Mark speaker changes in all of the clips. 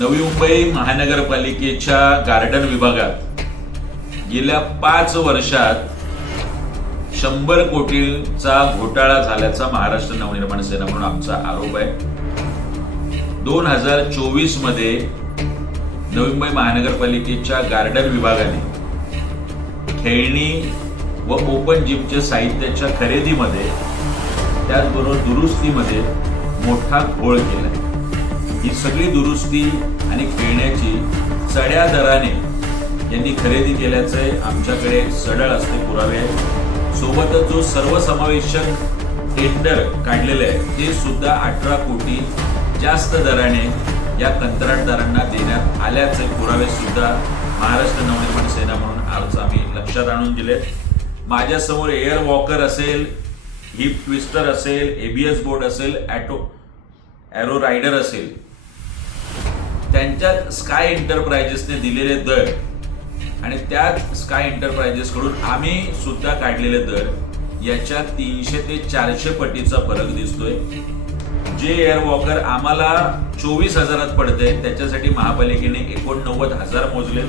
Speaker 1: नवी मुंबई महानगरपालिकेच्या गार्डन विभागात गेल्या पाच वर्षात शंभर कोटीचा घोटाळा झाल्याचा महाराष्ट्र नवनिर्माण सेना म्हणून आमचा आरोप आहे. दोन हजार चोवीसमध्ये नवी मुंबई महानगरपालिकेच्या गार्डन विभागाने खेळणी व ओपन जिमच्या साहित्याच्या खरेदीमध्ये त्याचबरोबर दुरुस्तीमध्ये मोठा घोळ केला ही सगळी दुरुस्ती आणि खेळण्याची चढ्या दराने यांनी खरेदी केल्याचे आमच्याकडे सडळ असते पुरावे आहेत. सोबतच जो सर्वसमावेशक टेंडर काढलेलं आहे ते सुद्धा अठरा कोटी जास्त दराने या कंत्राटदारांना देण्यात आल्याचे पुरावे सुद्धा महाराष्ट्र नवनिर्माण सेना म्हणून आज आम्ही लक्षात आणून दिले माझ्यासमोर एअर वॉकर असेल हिप ट्विस्टर असेल एबीएस बोर्ड असेल ॲटो ॲरो रायडर असेल त्यांच्यात स्काय एंटरप्रायजेसने दिलेले दर आणि त्यात स्काय एंटरप्राइजेस कडून आम्ही सुद्धा काढलेले दर याच्यात तीनशे ते चारशे पटीचा फरक दिसतोय. जे एअर वॉकर आम्हाला चोवीस हजारात पडते त्याच्यासाठी महापालिकेने एकोणनव्वद हजार मोजले.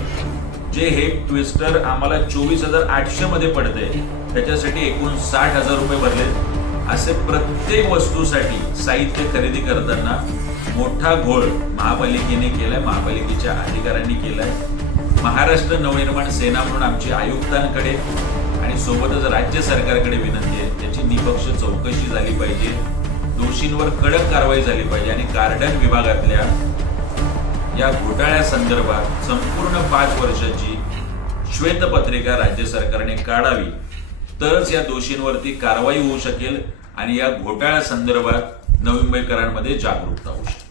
Speaker 1: जे हे ट्विस्टर आम्हाला चोवीस हजार आठशे मध्ये पडते त्याच्यासाठी एकूण साठ हजार रुपये भरले असे प्रत्येक वस्तूसाठी साहित्य खरेदी करताना मोठा घोळ महापालिकेने केलाय महापालिकेच्या अधिकाऱ्यांनी केलाय. महाराष्ट्र नवनिर्माण सेना म्हणून आमची आयुक्तांकडे आणि सोबतच राज्य सरकारकडे विनंती आहे त्याची निपक्ष चौकशी झाली पाहिजे. दोषींवर कडक कारवाई झाली पाहिजे आणि गार्डन विभागातल्या या घोटाळ्या संदर्भात संपूर्ण पाच वर्षाची श्वेतपत्रिका राज्य सरकारने काढावी. तरच या दोषींवरती कारवाई होऊ शकेल आणि या घोटाळ्या संदर्भात नवी मुंबईकरांमध्ये जागरूकता होऊ शकते.